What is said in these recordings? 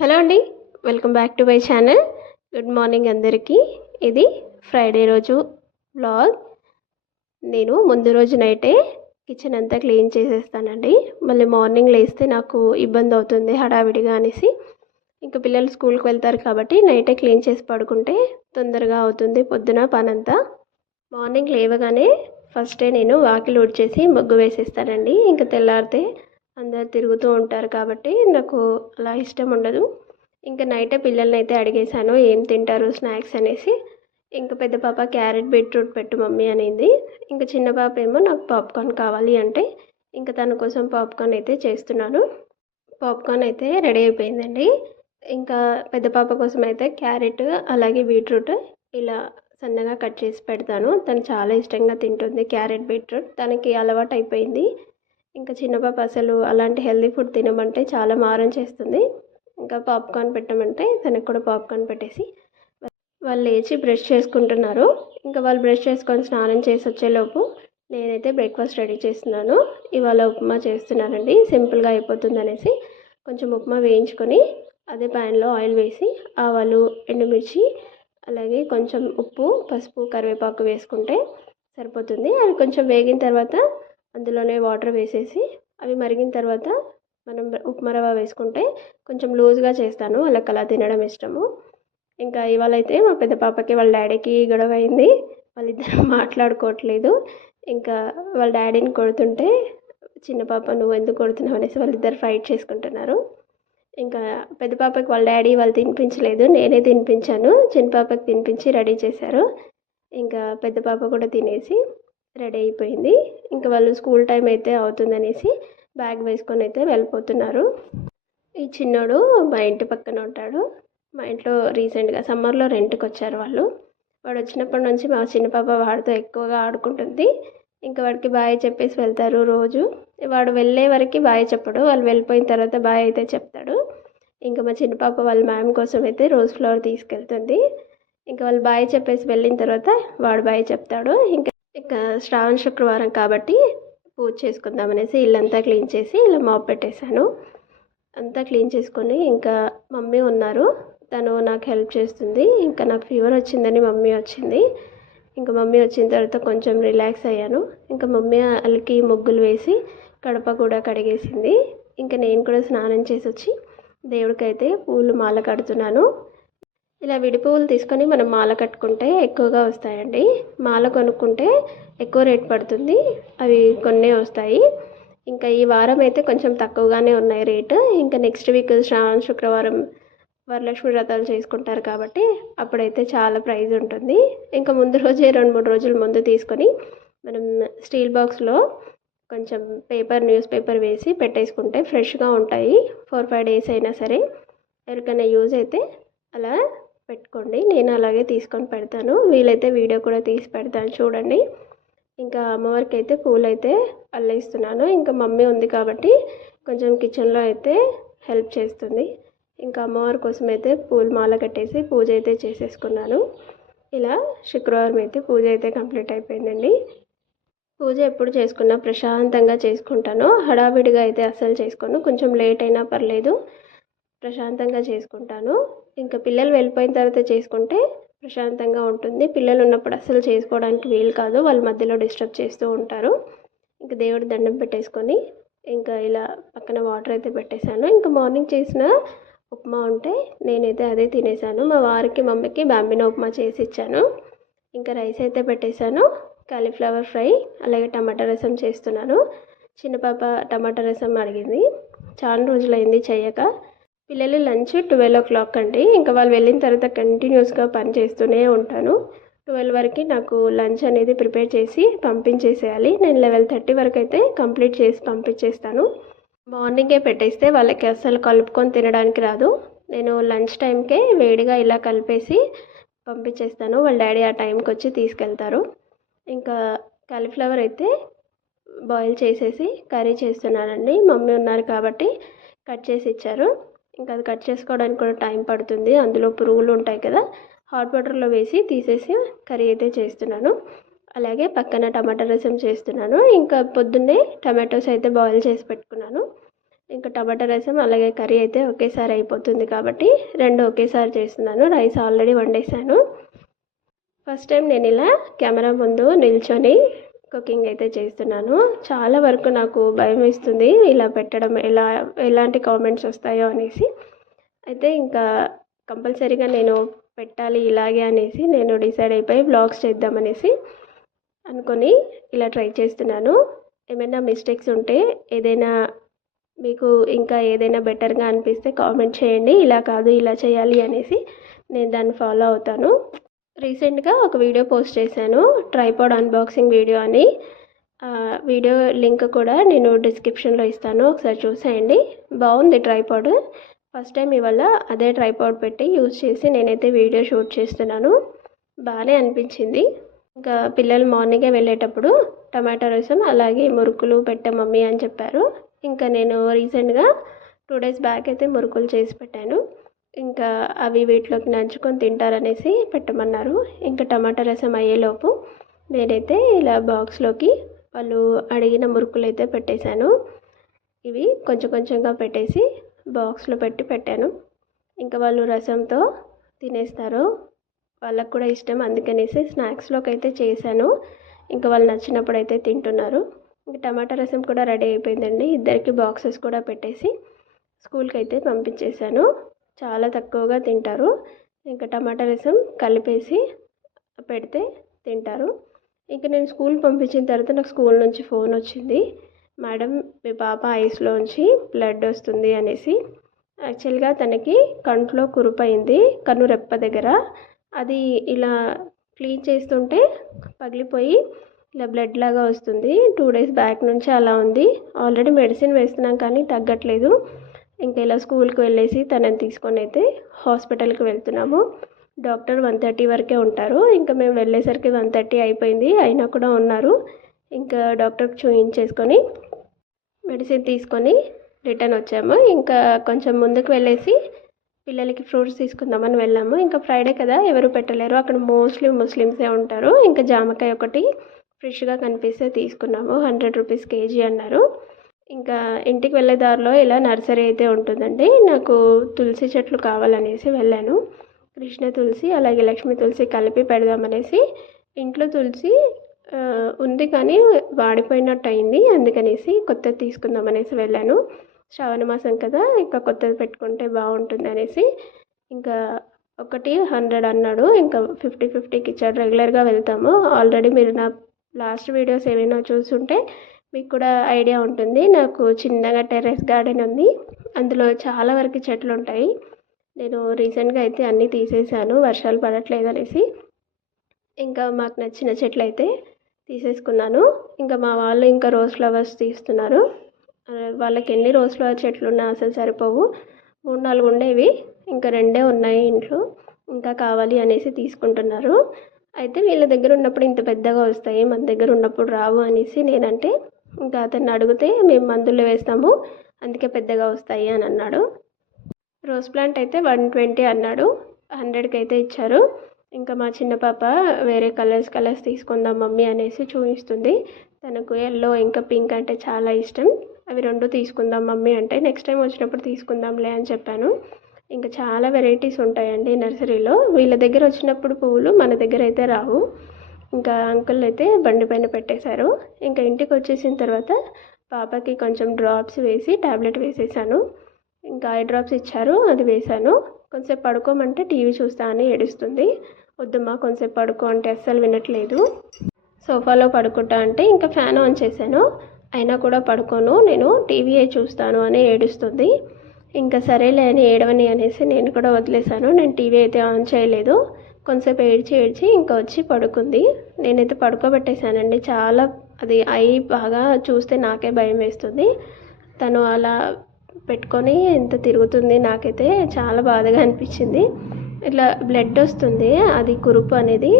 Hello అండి, welcome back to my channel. Good morning అందరికీ. ఇది ఫ్రైడే రోజు వ్లాగ్. నేను ముందు రోజు నైటే కిచెన్ అంతా క్లీన్ చేసేస్తానండి. మళ్ళీ మార్నింగ్ లేస్తే నాకు ఇబ్బంది అవుతుంది హడావిడిగా అనేసి. ఇంకా పిల్లలు స్కూల్కి వెళ్తారు కాబట్టి నైటే క్లీన్ చేసి పడుకుంటే తొందరగా అవుతుంది పొద్దున పనంతా. మార్నింగ్ లేవగానే ఫస్టే నేను వాకిలి ఊడ్చేసి ముగ్గు వేసేస్తానండి. ఇంకా తెల్లారితే అందరు తిరుగుతూ ఉంటారు కాబట్టి నాకు అలా ఇష్టం ఉండదు. ఇంకా నైటే పిల్లల్ని అయితే అడిగేశాను ఏం తింటారు స్నాక్స్ అనేసి. ఇంకా పెద్ద పాప క్యారెట్ బీట్రూట్ పెట్టు మమ్మీ అనింది. ఇంకా చిన్న పాప ఏమో నాకు పాప్కార్న్ కావాలి అంటే ఇంకా తన కోసం పాప్కార్న్ అయితే చేస్తున్నాను. పాప్కార్న్ అయితే రెడీ అయిపోయిందండి. ఇంకా పెద్ద పాప కోసం అయితే క్యారెట్ అలాగే బీట్రూట్ ఇలా సన్నగా కట్ చేసి పెడతాను. తను చాలా ఇష్టంగా తింటుంది క్యారెట్ బీట్రూట్, తనకి అలవాటు అయిపోయింది. ఇంకా చిన్న పాప అసలు అలాంటి హెల్దీ ఫుడ్ తినమంటే చాలా మారం చేస్తుంది. ఇంకా పాప్కార్న్ పెట్టమంటే తనకు కూడా పాప్కార్న్ పెట్టేసి వాళ్ళు లేచి బ్రష్ చేసుకుంటున్నారు. ఇంకా వాళ్ళు బ్రష్ చేసుకొని స్నానం చేసి వచ్చేలోపు నేనైతే బ్రేక్ఫాస్ట్ రెడీ చేస్తున్నాను. ఇవాళ ఉప్మా చేస్తున్నానండి, సింపుల్గా అయిపోతుంది అనేసి. కొంచెం ఉప్మా వేయించుకొని అదే ప్యాన్లో ఆయిల్ వేసి ఆవాలు, ఎండుమిర్చి అలాగే కొంచెం ఉప్పు, పసుపు, కరివేపాకు వేసుకుంటే సరిపోతుంది. అవి కొంచెం వేగిన తర్వాత అందులోనే వాటర్ వేసేసి అవి మరిగిన తర్వాత మనం ఉప్మా రవ్వ వేసుకుంటే కొంచెం లూజ్గా చేస్తాను, వాళ్ళకి అలా తినడం ఇష్టము. ఇంకా ఇవాళ అయితే మా పెద్ద పాపకి వాళ్ళ డాడీకి గొడవ అయింది. వాళ్ళిద్దరు మాట్లాడుకోవట్లేదు. ఇంకా వాళ్ళ డాడీని కొడుతుంటే చిన్న పాప నువ్వు ఎందుకు కొడుతున్నావు అనేసి వాళ్ళిద్దరు ఫైట్ చేసుకుంటున్నారు. ఇంకా పెద్ద పాపకి వాళ్ళ డాడీ వాళ్ళు తినిపించలేదు, నేనే తినిపించాను. చిన్న పాపకి తినిపించి రెడీ చేశారు. ఇంకా పెద్ద పాప కూడా తినేసి రెడీ అయిపోయింది. ఇంకా వాళ్ళు స్కూల్ టైం అయితే అవుతుందనేసి బ్యాగ్ వేసుకొని అయితే వెళ్ళిపోతున్నారు. ఈ చిన్నోడు మా ఇంటి పక్కన ఉంటాడు. మా ఇంట్లో రీసెంట్గా సమ్మర్లో రెంట్కి వచ్చారు వాళ్ళు. వాడు వచ్చినప్పటి నుంచి మా చిన్న పాప వాడితో ఎక్కువగా ఆడుకుంటుంది. ఇంకా వాడికి బాయ్ చెప్పేసి వెళ్తారు రోజు. వాడు వెళ్ళే వరకు బాయ్ చెప్పడు, వాళ్ళు వెళ్ళిపోయిన తర్వాత బాయ్ అయితే చెప్తాడు. ఇంకా మా చిన్న పాప వాళ్ళ మ్యామ్ కోసం అయితే రోజ్ ఫ్లవర్ తీసుకెళ్తుంది. ఇంకా వాళ్ళు బాయ్ చెప్పేసి వెళ్ళిన తర్వాత వాడు బాయ్ చెప్తాడు. ఇంకా శ్రావణ శుక్రవారం కాబట్టి పూజ చేసుకుందామనేసి ఇల్లంతా క్లీన్ చేసి ఇలా మాప్ పెట్టేశాను. అంతా క్లీన్ చేసుకొని ఇంకా మమ్మీ ఉన్నారు, తను నాకు హెల్ప్ చేస్తుంది. ఇంకా నాకు ఫీవర్ వచ్చిందని మమ్మీ వచ్చింది. ఇంకా మమ్మీ వచ్చిన తర్వాత కొంచెం రిలాక్స్ అయ్యాను. ఇంకా మమ్మీ అలికి ముగ్గులు వేసి కడప కూడా కడిగేసింది. ఇంకా నేను కూడా స్నానం చేసి వచ్చి దేవుడికైతే పూలు మాల కడుతున్నాను. ఇలా విడి పువ్వులు తీసుకొని మనం మాల కట్టుకుంటే ఎక్కువగా వస్తాయండి. మాల కొనుక్కుంటే ఎక్కువ రేట్ పడుతుంది, అవి కొన్నే వస్తాయి. ఇంకా ఈ వారం అయితే కొంచెం తక్కువగానే ఉన్నాయి రేటు. ఇంకా నెక్స్ట్ వీక్ శ్రావణ శుక్రవారం వరలక్ష్మి వ్రతాలు చేసుకుంటారు కాబట్టి అప్పుడైతే చాలా ప్రైస్ ఉంటుంది. ఇంకా ముందు రోజే 2-3 రోజుల ముందు తీసుకొని మనం స్టీల్ బాక్స్లో కొంచెం న్యూస్ పేపర్ వేసి పెట్టేసుకుంటే ఫ్రెష్గా ఉంటాయి. 4-5 డేస్ అయినా సరే ఎవరికైనా యూజ్ అయితే అలా పెట్టుకోండి. నేను అలాగే తీసుకొని పెడతాను, వీలైతే వీడియో కూడా తీసి పెడతాను చూడండి. ఇంకా అమ్మవారికి అయితే పూలు అయితే అల్లేస్తున్నాను. ఇంకా మమ్మీ ఉంది కాబట్టి కొంచెం కిచెన్లో అయితే హెల్ప్ చేస్తుంది. ఇంకా అమ్మవారి కోసం అయితే పూలు మాల కట్టేసి పూజ అయితే చేసేసుకున్నాను. ఇలా శుక్రవారం అయితే పూజ అయితే కంప్లీట్ అయిపోయిందండి. పూజ ఎప్పుడు చేసుకున్నా ప్రశాంతంగా చేసుకుంటాను, హడావిడిగా అయితే అస్సలు చేసుకోను. కొంచెం లేట్ అయినా పర్లేదు, ప్రశాంతంగా చేసుకుంటాను. ఇంకా పిల్లలు వెళ్ళిపోయిన తర్వాత చేసుకుంటే ప్రశాంతంగా ఉంటుంది. పిల్లలు ఉన్నప్పుడు అస్సలు చేసుకోవడానికి వీలు కాదు, వాళ్ళ మధ్యలో డిస్టర్బ్ చేస్తూ ఉంటారు. ఇంకా దేవుడి దండం పెట్టేసుకొని ఇంకా ఇలా పక్కన వాటర్ అయితే పెట్టేశాను. ఇంకా మార్నింగ్ చేసిన ఉప్మా ఉంటే నేనైతే అదే తినేసాను. మా వారికి మమ్మీకి బాంబినో ఉప్మా చేసి ఇచ్చాను. ఇంకా రైస్ అయితే పెట్టేశాను. కాలీఫ్లవర్ ఫ్రై అలాగే టమాటా రసం చేస్తున్నాను. చిన్న పాప టమాటా రసం అడిగింది, చాలా రోజులైంది చేయక. పిల్లలు లంచ్ 12 o'clock అండి. ఇంకా వాళ్ళు వెళ్ళిన తర్వాత కంటిన్యూస్గా పని చేస్తూనే ఉంటాను. 12 వరకు నాకు లంచ్ అనేది ప్రిపేర్ చేసి పంపించేసేయాలి. నేను 11:30 వరకు అయితే కంప్లీట్ చేసి పంపించేస్తాను. మార్నింగే పెట్టేస్తే వాళ్ళకి అస్సలు కలుపుకొని తినడానికి రాదు. నేను లంచ్ టైంకే వేడిగా ఇలా కలిపేసి పంపించేస్తాను. వాళ్ళ డాడీ ఆ టైంకి వచ్చి తీసుకెళ్తారు. ఇంకా కాలీఫ్లవర్ అయితే బాయిల్ చేసేసి కర్రీ చేస్తున్నానండి. మమ్మీ ఉన్నారు కాబట్టి కట్ చేసి ఇచ్చారు. ఇంకా అది కట్ చేసుకోవడానికి కూడా టైం పడుతుంది, అందులో పురుగులు ఉంటాయి కదా. హాట్ వాటర్లో వేసి తీసేసి కర్రీ అయితే చేస్తున్నాను. అలాగే పక్కన టమాటా రసం చేస్తున్నాను. ఇంకా పొద్దున్నే టమాటోస్ అయితే బాయిల్ చేసి పెట్టుకున్నాను. ఇంకా టమాటా రసం అలాగే కర్రీ అయితే ఒకేసారి అయిపోతుంది కాబట్టి రెండు ఒకేసారి చేస్తున్నాను. రైస్ ఆల్రెడీ వండేసాను. ఫస్ట్ టైం నేను ఇలా కెమెరా ముందు నిల్చొని కుకింగ్ అయితే చేస్తున్నాను. చాలా వరకు నాకు భయం వేస్తుంది ఇలా పెట్టడం, ఎలాంటి కామెంట్స్ వస్తాయో అనేసి. అయితే ఇంకా కంపల్సరీగా నేను పెట్టాలి ఇలాగే అనేసి నేను డిసైడ్ అయిపోయి వ్లాగ్స్ చేద్దామనేసి అనుకొని ఇలా ట్రై చేస్తున్నాను. ఏమైనా మిస్టేక్స్ ఉంటే ఏదైనా మీకు ఇంకా ఏదైనా బెటర్గా అనిపిస్తే కామెంట్ చేయండి. ఇలా కాదు ఇలా చేయాలి అనేసి నేను దాన్ని ఫాలో అవుతాను. రీసెంట్గా ఒక వీడియో పోస్ట్ చేశాను, ట్రైపాడ్ అన్బాక్సింగ్ వీడియో అని. వీడియో లింక్ కూడా నేను డిస్క్రిప్షన్లో ఇస్తాను, ఒకసారి చూసేయండి. బాగుంది ట్రైపాడ్. ఫస్ట్ టైం ఇవాళ అదే ట్రైపాడ్ పెట్టి యూజ్ చేసి నేనైతే వీడియో షూట్ చేస్తున్నాను. బాగానే అనిపించింది. ఇంకా పిల్లలు మార్నింగే వెళ్ళేటప్పుడు టమాటా రసం అలాగే మురుకులు పెట్టే మమ్మీ అని చెప్పారు. ఇంకా నేను రీసెంట్గా 2 days బ్యాక్ అయితే మురుకులు చేసి పెట్టాను. ఇంకా అవి వీటిలోకి నంచుకొని తింటారనేసి పెట్టమన్నారు. ఇంకా టమాటా రసం అయ్యేలోపు నేనైతే ఇలా బాక్స్లోకి వాళ్ళు అడిగిన మురుకులు అయితే పెట్టేశాను. ఇవి కొంచెం కొంచెంగా పెట్టేసి బాక్స్లో పెట్టాను. ఇంకా వాళ్ళు రసంతో తినేస్తారు, వాళ్ళకు కూడా ఇష్టం అందుకనేసి స్నాక్స్లోకి అయితే చేశాను. ఇంకా వాళ్ళు నచ్చినప్పుడు అయితే తింటున్నారు. ఇంకా టమాటా రసం కూడా రెడీ అయిపోయిందండి. ఇద్దరికి బాక్సెస్ కూడా పెట్టేసి స్కూల్కి అయితే పంపించేశాను. చాలా తక్కువగా తింటారు. ఇంకా టమాటా రసం కలిపేసి పెడితే తింటారు. ఇంకా నేను స్కూల్ పంపించిన తర్వాత నాకు స్కూల్ నుంచి ఫోన్ వచ్చింది, మేడం మీ పాప ఐస్లోంచి బ్లడ్ వస్తుంది అనేసి. యాక్చువల్గా తనకి కంట్లో కురుపైంది, కన్ను రెప్ప దగ్గర. అది ఇలా క్లీన్ చేస్తుంటే పగిలిపోయి ఇలా బ్లడ్ లాగా వస్తుంది. 2 days బ్యాక్ నుంచి అలా ఉంది. ఆల్రెడీ మెడిసిన్ వేస్తున్నాం కానీ తగ్గట్లేదు. ఇంకా ఇలా స్కూల్కి వెళ్ళేసి తనని తీసుకొని అయితే హాస్పిటల్కి వెళ్తున్నాము. డాక్టర్ 1:30 వరకే ఉంటారు. ఇంకా మేము వెళ్ళేసరికి 1:30 అయిపోయింది, అయినా కూడా ఉన్నారు. ఇంకా డాక్టర్కి చూయించేసుకొని మెడిసిన్ తీసుకొని రిటర్న్ వచ్చాము. ఇంకా కొంచెం ముందుకు వెళ్ళేసి పిల్లలకి ఫ్రూట్స్ తీసుకుందామని వెళ్ళాము. ఇంకా ఫ్రైడే కదా ఎవరు పెట్టలేరు, అక్కడ మోస్ట్లీ ముస్లిమ్సే ఉంటారు. ఇంకా జామకాయ ఒకటి ఫ్రెష్గా కనిపిస్తే తీసుకున్నాము. 100 rupees కేజీ అన్నారు. ఇంకా ఇంటికి వెళ్ళే దారిలో ఇలా నర్సరీ అయితే ఉంటుందండి. నాకు తులసి చెట్లు కావాలనేసి వెళ్ళాను. కృష్ణ తులసి అలాగే లక్ష్మీ తులసి కలిపి పెడదామనేసి. ఇంట్లో తులసి ఉంది కానీ వాడిపోయినట్టు అయింది, అందుకనేసి కొత్తది తీసుకుందామనేసి వెళ్ళాను. శ్రావణ మాసం కదా, ఇంకా కొత్తది పెట్టుకుంటే బాగుంటుంది అనేసి. ఇంకా ఒకటి 100 అన్నాడు. ఇంకా 50-50కి ఇచ్చాడు. రెగ్యులర్గా వెళ్తాము. ఆల్రెడీ మీరు నా లాస్ట్ వీడియోస్ ఏమైనా చూసుంటే మీకు కూడా ఐడియా ఉంటుంది. నాకు చిన్నగా టెర్రస్ గార్డెన్ ఉంది, అందులో చాలా వరకు చెట్లు ఉంటాయి. నేను రీసెంట్గా అయితే అన్నీ తీసేసాను వర్షాలు పడట్లేదు అనేసి. ఇంకా మాకు నచ్చిన చెట్లు అయితే తీసేసుకున్నాను. ఇంకా మా వాళ్ళు ఇంకా రోజ్ ఫ్లవర్స్ తీస్తున్నారు. వాళ్ళకి ఎన్ని రోజ్ ఫ్లవర్ చెట్లు ఉన్నా అసలు సరిపోవు. 3-4 ఉండేవి, ఇంకా 2 ఉన్నాయి ఇంట్లో. ఇంకా కావాలి అనేసి తీసుకుంటున్నారు. అయితే వీళ్ళ దగ్గర ఉన్నప్పుడు ఇంత పెద్దగా వస్తాయి, మన దగ్గర ఉన్నప్పుడు రావు అనేసి నేనంటే, ఇంకా అతన్ని అడిగితే మేము మందులు వేస్తాము అందుకే పెద్దగా వస్తాయి అని అన్నాడు. రోజ్ ప్లాంట్ అయితే 120 అన్నాడు, 100కి అయితే ఇచ్చారు. ఇంకా మా చిన్న పాప వేరే కలర్స్ తీసుకుందాం మమ్మీ అనేసి చూపిస్తుంది. తనకు ఎల్లో ఇంకా పింక్ అంటే చాలా ఇష్టం. అవి 2 తీసుకుందాం మమ్మీ అంటే నెక్స్ట్ టైం వచ్చినప్పుడు తీసుకుందాంలే అని చెప్పాను. ఇంకా చాలా వెరైటీస్ ఉంటాయండి నర్సరీలో. వీళ్ళ దగ్గర వచ్చినప్పుడు పువ్వులు మన దగ్గర అయితే రావు. ఇంకా అంకుల్ అయితే బండి పైన పెట్టేశారు. ఇంకా ఇంటికి వచ్చేసిన తర్వాత పాపకి కొంచెం డ్రాప్స్ వేసి ట్యాబ్లెట్ వేసేసాను. ఇంకా ఐ డ్రాప్స్ ఇచ్చారు, అది వేశాను. కొంచెంసేపు పడుకోమంటే టీవీ చూస్తా అని ఏడుస్తుంది. వద్దమ్మా కొంచెంసేపు పడుకో అంటే అస్సలు వినట్లేదు. సోఫాలో పడుకుంటా అంటే ఇంకా ఫ్యాన్ ఆన్ చేశాను, అయినా కూడా పడుకోను, నేను టీవీయే చూస్తాను అని ఏడుస్తుంది. ఇంకా సరేలే అని ఏడవని అనేసి నేను కూడా వదిలేశాను. నేను టీవీ అయితే ఆన్ చేయలేదు. కొంచెంసేపు ఏడ్చి ఇంకా వచ్చి పడుకుంది. నేనైతే పడుకోబెట్టేశానండి. చాలా అది బాగా చూస్తే నాకే భయం వేస్తుంది. తను అలా పెట్టుకొని ఎంత తిరుగుతుంది, నాకైతే చాలా బాధగా అనిపించింది. ఇట్లా బ్లడ్ వస్తుంది, అది కురుపు అనేది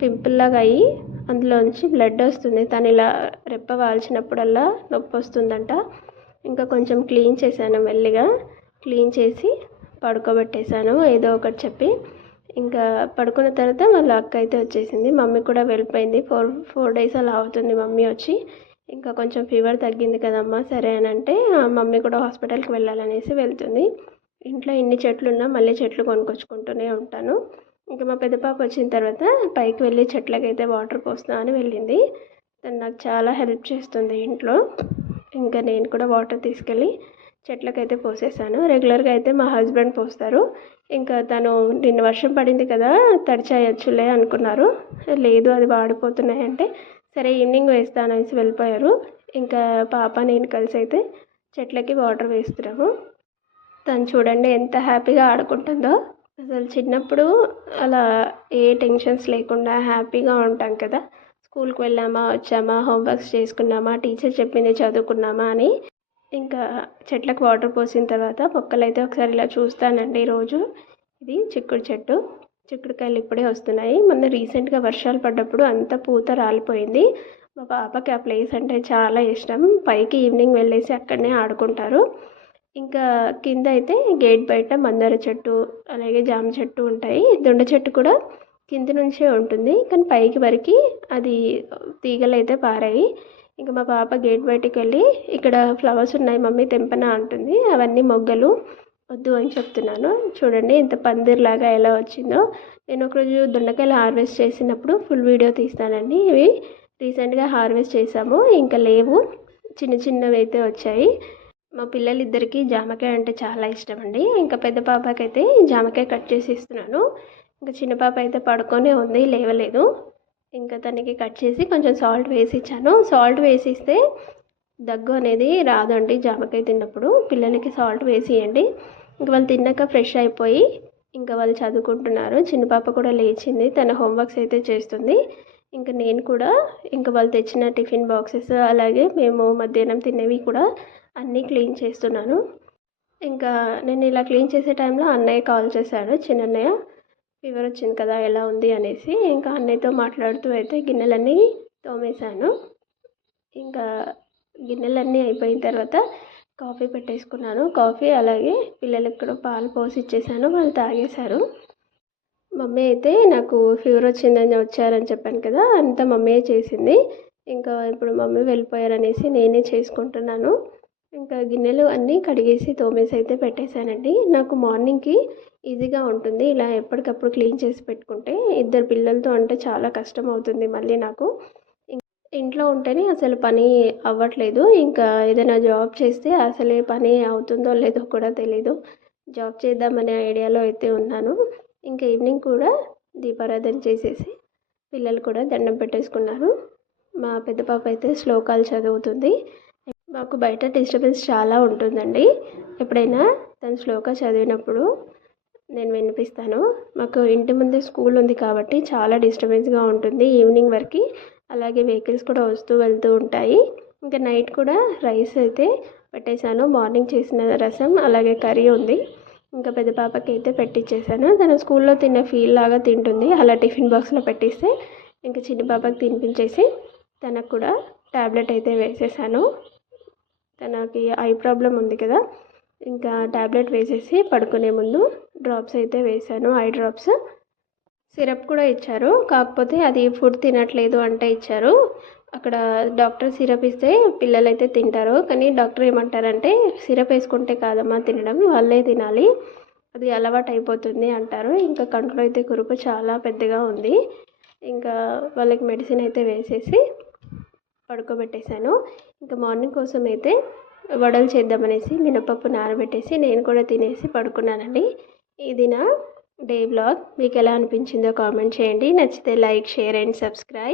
పింపుల్ లాగా అయ్యి అందులోంచి బ్లడ్ వస్తుంది. తను ఇలా రెప్ప వాల్చినప్పుడల్లా నొప్పి వస్తుందంట. ఇంకా కొంచెం క్లీన్ చేశాను, మెల్లిగా క్లీన్ చేసి పడుకోబెట్టేశాను ఏదో ఒకటి చెప్పి. ఇంకా పడుకున్న తర్వాత వాళ్ళ అక్క అయితే వచ్చేసింది. మమ్మీ కూడా వెళ్ళిపోయింది. 4 days అలా అవుతుంది మమ్మీ వచ్చి. ఇంకా కొంచెం ఫీవర్ తగ్గింది కదమ్మా సరే అని అంటే మమ్మీ కూడా హాస్పిటల్కి వెళ్ళాలనేసి వెళ్తుంది. ఇంట్లో ఎన్ని చెట్లు ఉన్నా మళ్ళీ చెట్లు కొనుక్కొచ్చుకుంటూనే ఉంటాను. ఇంకా మా పెద్ద పాప వచ్చిన తర్వాత పైకి వెళ్ళి చెట్లకైతే వాటర్ పోస్తా అని వెళ్ళింది. తను నాకు చాలా హెల్ప్ చేస్తుంది ఇంట్లో. ఇంకా నేను కూడా వాటర్ తీసుకెళ్ళి చెట్లకైతే పోసేసాను. రెగ్యులర్గా అయితే మా హస్బెండ్ పోస్తారు. ఇంకా తను నిన్న వర్షం పడింది కదా తడిచాయచ్చులే అనుకున్నారు. లేదు అది వాడిపోతున్నాయంటే సరే ఈవినింగ్ వేస్తాననేసి వెళ్ళిపోయారు. ఇంకా పాప నేను కలిసి అయితే చెట్లకి వాటర్ వేస్తున్నాము. తను చూడండి ఎంత హ్యాపీగా ఆడుకుంటుందో. అసలు చిన్నప్పుడు అలా ఏ టెన్షన్స్ లేకుండా హ్యాపీగా ఉంటాం కదా. స్కూల్కి వెళ్ళామా వచ్చామా హోంవర్క్స్ చేసుకున్నామా టీచర్ చెప్పింది చదువుకున్నామా అని. ఇంకా చెట్లకు వాటర్ పోసిన తర్వాత మొక్కలైతే ఒకసారి ఇలా చూస్తానండి రోజు. ఇది చిక్కుడు చెట్టు. చిక్కుడుకాయలు ఇప్పుడే వస్తున్నాయి. మొన్న రీసెంట్గా వర్షాలు పడ్డప్పుడు అంతా పూత రాలిపోయింది. మా పాపకి ఆ ప్లేస్ అంటే చాలా ఇష్టం. పైకి ఈవినింగ్ వెళ్ళేసి అక్కడనే ఆడుకుంటారు. ఇంకా కింద అయితే గేట్ బయట మందార చెట్టు అలాగే జామ చెట్టు ఉంటాయి. దొండ చెట్టు కూడా కింద నుంచే ఉంటుంది కానీ పైకి వరకు అది తీగలు అయితే పారాయి. ఇంకా మా పాప గేట్ బయటికి వెళ్ళి ఇక్కడ ఫ్లవర్స్ ఉన్నాయి మమ్మీ తెంపనా అంటుంది. అవన్నీ మొగ్గలు వద్దు అని చెప్తున్నాను. చూడండి ఇంత పందిర్లాగా ఎలా వచ్చిందో. నేను ఒకరోజు దొండకాయలు హార్వెస్ట్ చేసినప్పుడు ఫుల్ వీడియో తీస్తానండి. ఇవి రీసెంట్గా హార్వెస్ట్ చేసాము. ఇంకా లేవు, చిన్న చిన్నవి అయితే వచ్చాయి. మా పిల్లలిద్దరికీ జామకాయ అంటే చాలా ఇష్టం అండి. ఇంకా పెద్ద పాపకైతే జామకాయ కట్ చేసి ఇస్తున్నాను. ఇంకా చిన్న పాప అయితే పడుకొనే ఉంది, లేవలేదు. ఇంకా తనకి కట్ చేసి కొంచెం సాల్ట్ వేసి ఇచ్చాను. సాల్ట్ వేసి ఇస్తే దగ్గు అనేది రాదండి జామకాయ తిన్నప్పుడు. పిల్లలకి సాల్ట్ వేసి ఇవ్వండి. ఇంక వాళ్ళు తిన్నాక ఫ్రెష్ అయిపోయి ఇంకా వాళ్ళు చదువుకుంటున్నారు. చిన్న పాప కూడా లేచింది, తన హోంవర్క్స్ అయితే చేస్తుంది. ఇంకా నేను కూడా ఇంకా వాళ్ళు తెచ్చిన టిఫిన్ బాక్సెస్ అలాగే మేము మధ్యాహ్నం తినేవి కూడా అన్నీ క్లీన్ చేస్తున్నాను. ఇంకా నేను ఇలా క్లీన్ చేసే టైంలో అన్నయ్య కాల్ చేశాడు, చిన్నన్నయ్య. ఫీవర్ వచ్చింది కదా ఎలా ఉంది అనేసి. ఇంకా అన్నయ్యతో మాట్లాడుతూ అయితే గిన్నెలన్నీ తోమేశాను. ఇంకా గిన్నెలన్నీ అయిపోయిన తర్వాత కాఫీ పెట్టేసుకున్నాను. కాఫీ అలాగే పిల్లలకి కూడా పాలు పోసి ఇచ్చేసాను, వాళ్ళు తాగేశారు. మమ్మీ అయితే నాకు ఫీవర్ వచ్చిందని వచ్చారని చెప్పాను కదా, అంతా మమ్మీయే చేసింది. ఇంకా ఇప్పుడు మమ్మీ వెళ్ళిపోయారనేసి నేనే చేసుకుంటున్నాను. ఇంకా గిన్నెలు అన్నీ కడిగేసి తోమేసి అయితే పెట్టేశానండి. నాకు మార్నింగ్కి ఈజీగా ఉంటుంది ఇలా ఎప్పటికప్పుడు క్లీన్ చేసి పెట్టుకుంటే. ఇద్దరు పిల్లలతో అంటే చాలా కష్టం అవుతుంది మళ్ళీ నాకు. ఇంట్లో ఉంటేనే అసలు పని అవ్వట్లేదు. ఇంకా ఏదైనా జాబ్ చేస్తే అసలే పని అవుతుందో లేదో కూడా తెలీదు. జాబ్ చేద్దామనే ఐడియాలో అయితే ఉన్నాను. ఇంకా ఈవినింగ్ కూడా దీపారాధన చేసేసి పిల్లలు కూడా దండం పెట్టేసుకున్నారు. మా పెద్ద పాప అయితే శ్లోకాలు చదువుతుంది. మాకు బయట డిస్టర్బెన్స్ చాలా ఉంటుందండి. ఎప్పుడైనా తను శ్లోక చదివినప్పుడు నేను వినిపిస్తాను. మాకు ఇంటి ముందే స్కూల్ ఉంది కాబట్టి చాలా డిస్టర్బెన్స్గా ఉంటుంది ఈవినింగ్ వరకు. అలాగే వెహికల్స్ కూడా వస్తూ వెళ్తూ ఉంటాయి. ఇంకా నైట్ కూడా రైస్ అయితే పెట్టేశాను. మార్నింగ్ చేసిన రసం అలాగే కర్రీ ఉంది. ఇంకా పెద్ద పాపకి అయితే పెట్టించేసాను. తను స్కూల్లో తిన్న ఫీల్ లాగా తింటుంది అలా టిఫిన్ బాక్స్లో పెట్టిస్తే. ఇంకా చిన్న పాపకి తినిపించేసి తనకు కూడా ట్యాబ్లెట్ అయితే వేసేసాను. తనకి ఐ ప్రాబ్లం ఉంది కదా, ఇంకా ట్యాబ్లెట్ వేసేసి పడుకునే ముందు డ్రాప్స్ అయితే వేశాను, ఐ డ్రాప్స్. సిరప్ కూడా ఇచ్చారు, కాకపోతే అది ఫుడ్ తినట్లేదు అంటే ఇచ్చారు. అక్కడ డాక్టర్ సిరప్ ఇస్తే పిల్లలైతే తింటారు, కానీ డాక్టర్ ఏమంటారంటే సిరప్ వేసుకుంటే కాదమ్మా తినడం, వాళ్ళే తినాలి, అది అలవాటు అయిపోతుంది అంటారు. ఇంకా కంట్లో అయితే కురుపు చాలా పెద్దగా ఉంది. ఇంకా వాళ్ళకి మెడిసిన్ అయితే వేసేసి పడుకోబెట్టేశాను. ఇంకా మార్నింగ్ కోసం అయితే వడలు చేద్దామనేసి మినపప్పు నానబెట్టేసి నేను కూడా తినేసి పడుకున్నానండి. ఇది నా డే వ్లాగ్. మీకు ఎలా అనిపించిందో కామెంట్ చేయండి. నచ్చితే లైక్, షేర్ అండ్ సబ్స్క్రైబ్.